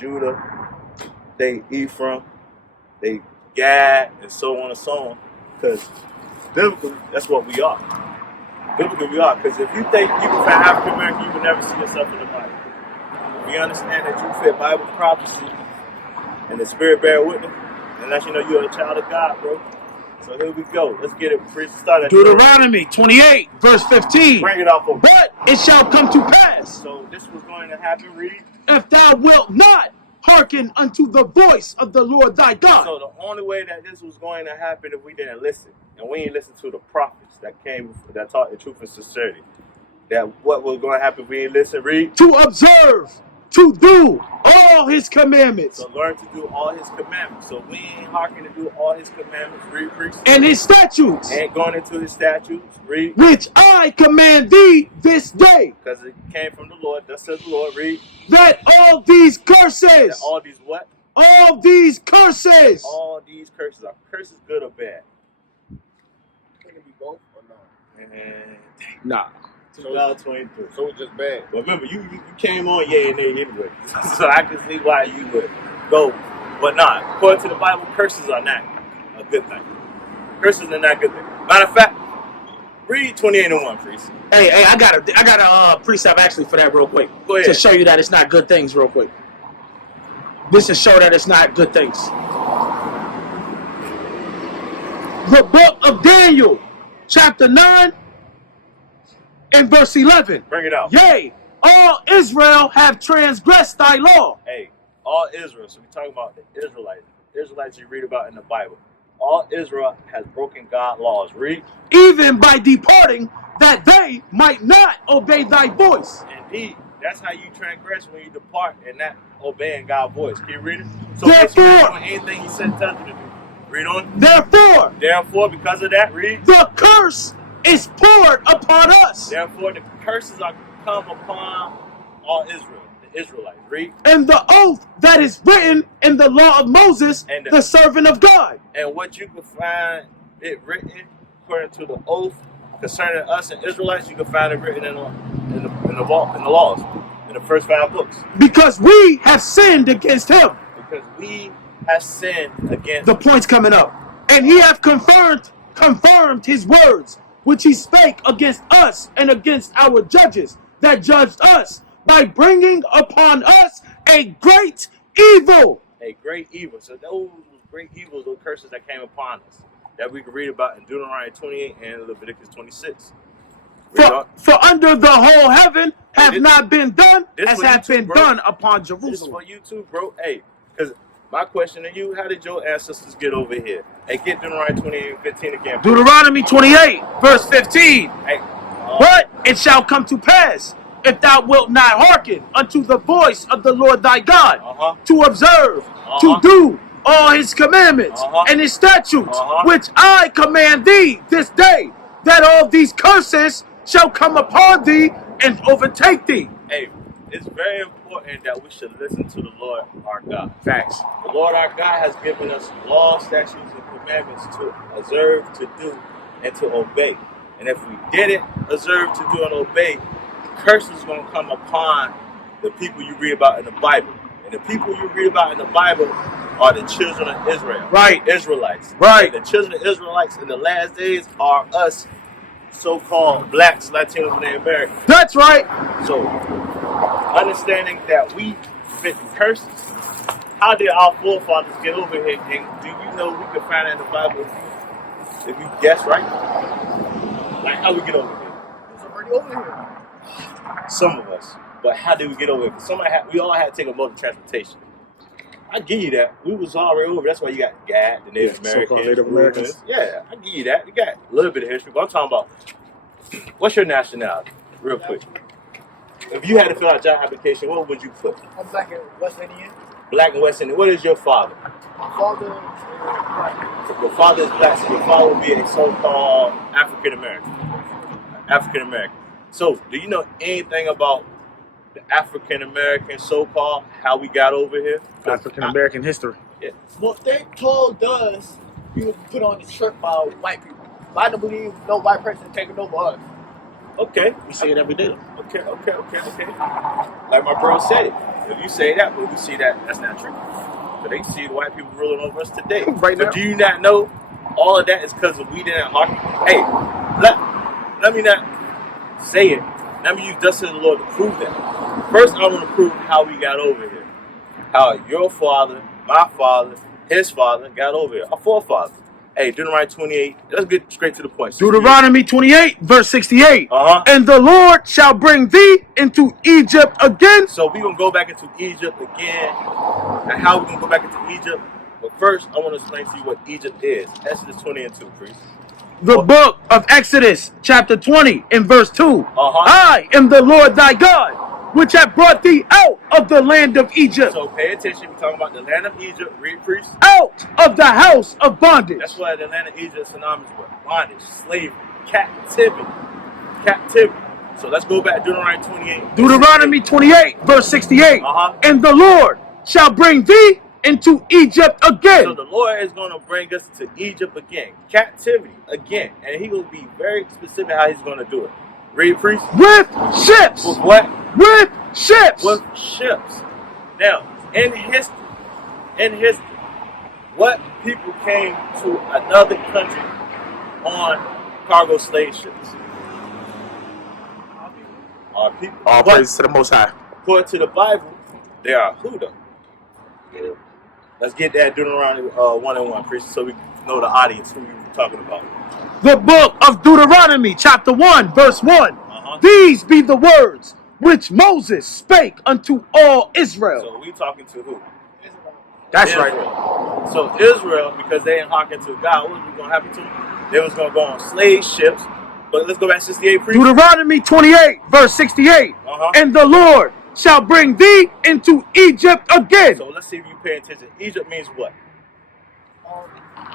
Judah, they Ephrain, they Gad, and so on and so on. Because biblically, that's what we are. Biblically, we are. Because if you think you can find African American, you will never see yourself in the Bible. If you understand that you fit Bible prophecy and the Spirit bear witness, and let you know you're a child of God, bro. So here we go. Let's get it started. Deuteronomy 28, verse 15. Bring it off over. But it shall come to pass. So this was going to happen, read. If thou wilt not hearken unto the voice of the Lord thy God. So the only way that this was going to happen if we didn't listen, and we didn't listen to the prophets that taught the truth and sincerity, that what was going to happen if we didn't listen, read. To observe, to do all his commandments. So learn to do all his commandments. So we ain't hearken to do all his commandments, read, priest. And his statutes. Ain't going into his statutes, read. Which I command thee this day. Because it came from the Lord, thus says the Lord, read. That all these curses. That all these what? All these curses. All these curses. Are curses good or bad? Can it be both or no? Nah. 2023. So it's just bad. But remember, you came on yay and nay anyway. So I can see why you would go. But nah, according to the Bible, curses are not a good thing. Curses are not a good thing. Matter of fact, read 28 and 1, priest. Hey, I got a precept actually for that real quick. Go ahead. To show you that it's not good things real quick. This is show that it's not good things. The book of Daniel, chapter 9 and verse 11. Bring it out. Yea, all Israel have transgressed thy law. Hey, all Israel. So we're talking about the Israelites. Israelites you read about in the Bible. All Israel has broken God's laws. Read. Even by departing, that they might not obey thy voice. Indeed. That's how you transgress when you depart and not obeying God's voice. Can you read it? So Therefore, doing anything he said tells you to do. Read on. Therefore, because of that, read. The curse is poured upon us. Therefore, the curses are come upon all Israel, the Israelites. Read. And the oath that is written in the law of Moses, and the servant of God. And what you can find it written according to the oath concerning us and Israelites, you can find it written in the laws, in the first 5 books. Because we have sinned against him. Because we have sinned against the point's coming up. And he hath confirmed his words, which he spake against us and against our judges that judged us, by bringing upon us a great evil. A great evil. So those great evils, those curses that came upon us, that we can read about in Deuteronomy 28 and Leviticus 26. For under the whole heaven have not been done as have been done upon Jerusalem. This is for you too, bro. Hey, because my question to you, how did your ancestors get over here? Hey, get Deuteronomy 28 and 15 again. Deuteronomy 28, verse 15. Hey, but it shall come to pass, if thou wilt not hearken unto the voice of the Lord thy God, to observe, to do all his commandments and his statutes, which I command thee this day, that all these curses shall come upon thee and overtake thee. Hey, it's very important that we should listen to the Lord our God. Facts. The Lord our God has given us laws, statutes, and commandments to observe, to do, and to obey. And if we didn't observe, to do, and obey, curses is going to come upon the people you read about in the Bible. And the people you read about in the Bible are the children of Israel. Right. Israelites. Right. And the children of Israelites in the last days are us so-called blacks, Latinos, and Americans. That's right. So, understanding that we fit curses, how did our forefathers get over here? And do you know we can find it in the Bible if you guess right? Like, how we get over here? It's already over here. Some of us. But how did we get over here? We all had to take a mode of transportation. I give you that. We was already over. That's why you got Gad, the Native Americans. Yeah, I give you that. You got a little bit of history. But I'm talking about, what's your nationality? Real quick. If you had to fill out a job application, what would you put? I'm black and West Indian. Black and West Indian. What is your father? My father is black. Your father is black, so your father would be a so-called African American. African American. So, do you know anything about the African American so-called, how we got over here? African American history. Yeah. Well, they told us we would put on this shirt by white people. But I don't believe no white person taking over us. Okay. We see it every day. Okay. Like my bro said, If you say that, but we see that that's not true. So they see the white people ruling over us today. Right now. But do you not know all of that is because we didn't hearken? Hey, let me not say it. Let me use thus says the Lord to prove that. First, I want to prove how we got over here. How your father, my father, his father got over here. Our forefathers. Hey, Deuteronomy 28. Let's get straight to the point. Deuteronomy 28, verse 68. Uh-huh. And the Lord shall bring thee into Egypt again. So we're going to go back into Egypt again. And how we're going to go back into Egypt. But first, I want to explain to you what Egypt is. Exodus 20 and 2, priest. The book of Exodus, chapter 20, and verse 2. I am the Lord thy God, which have brought thee out of the land of Egypt. So pay attention. We're talking about the land of Egypt. Read, priest. Out of the house of bondage. That's why the land of Egypt is synonymous with bondage, slavery, captivity. Captivity. So let's go back to Deuteronomy 28. Deuteronomy 28, verse 68. And the Lord shall bring thee into Egypt again. So the Lord is going to bring us to Egypt again. Captivity again. And he will be very specific how he's going to do it. Read, priest. With ships. With what? With ships. With ships. Now, in history, what people came to another country on cargo slave ships? Our people. All praise to the Most High. According to the Bible, they are Huda. Let's get that Deuteronomy 1 and 1, priest, so we know the audience who you're talking about. The book of Deuteronomy, chapter 1, verse 1. These be the words which Moses spake unto all Israel. So we talking to who? That's Israel. right. So Israel, because they ain't hearkening to God, what was going to happen to them? They was going to go on slave ships. But let's go back to 68, priest. Deuteronomy 28, verse 68. And the Lord shall bring thee into Egypt again. So let's see if you pay attention. Egypt means what?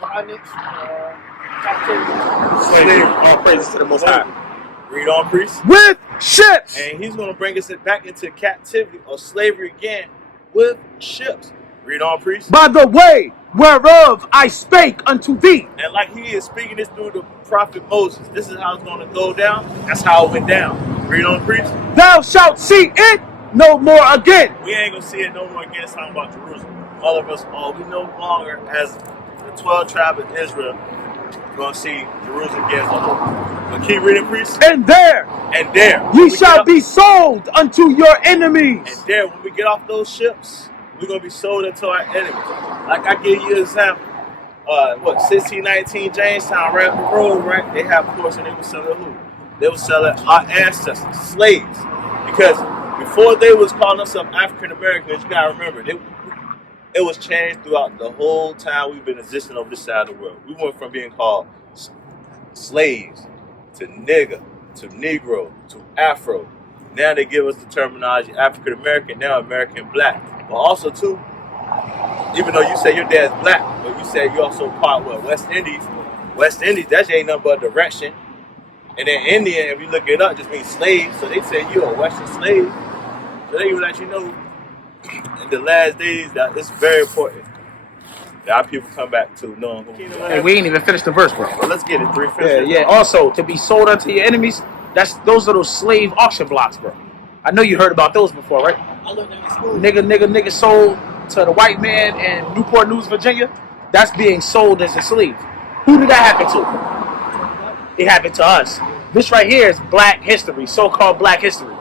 Bondage, captivity. Slavery. All praises to the Most High. Read on, priest. With ships. And he's going to bring us back into captivity or slavery again with ships. Read on, priest. By the way whereof I spake unto thee. And like he is speaking this through the prophet Moses. This is how it's going to go down. That's how it went down. Read on, priest. Thou shalt see it no more again. We ain't going to see it no more again. It's talking about Jerusalem. All of us, we no longer, as the 12 tribes of Israel, going to see Jerusalem again. But keep reading, priest. And there ye shall be sold unto your enemies. And there, when we get off those ships, we're going to be sold unto our enemies. Like I give you an example. 1619 Jamestown, right up the road, right? They have ports and they were selling who? They were selling our ancestors, slaves. Because before they was calling themselves African Americans, you got to remember, it was changed throughout the whole time we've been existing over this side of the world. We went from being called slaves to nigger to Negro to Afro. Now they give us the terminology African American, now American Black. But also too, even though you say your dad's black, but you say you also part what? West Indies. West Indies, that ain't nothing but direction. And then Indian, if you look it up, just means slave. So they say you're a Western slave. So they will let you know in the last days that it's very important that our people come back to knowing who. Hey, we ain't even finished the verse, bro. Well, let's get it. Yeah. Also, to be sold unto your enemies, those are those slave auction blocks, bro. I know you heard about those before, right? I learned that in school. Nigga sold to the white man in Newport News, Virginia. That's being sold as a slave. Who did that happen to? It happened to us. This right here is black history, so-called black history.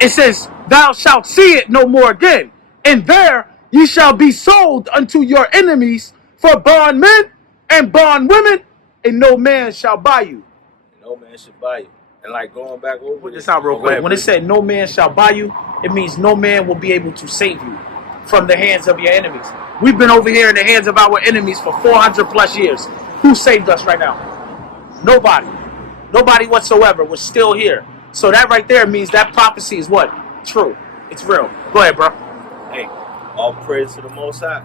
It says, thou shalt see it no more again. And there ye shall be sold unto your enemies for bondmen and bondwomen, and no man shall buy you. No man should buy you. And like going back over this out real quick. When it said no man shall buy you, it means no man will be able to save you from the hands of your enemies. We've been over here in the hands of our enemies for 400 plus years. Who saved us right now? Nobody. Nobody whatsoever. We're still here. So that right there means that prophecy is what? True. It's real. Go ahead, bro. Hey, all praise to the Most High.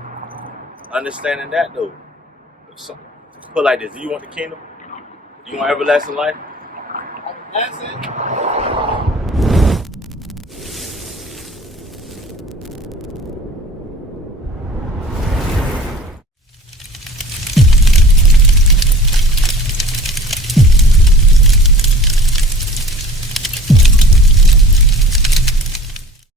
Understanding that though. Put like this. Do you want the kingdom? Do you want everlasting life? That's it.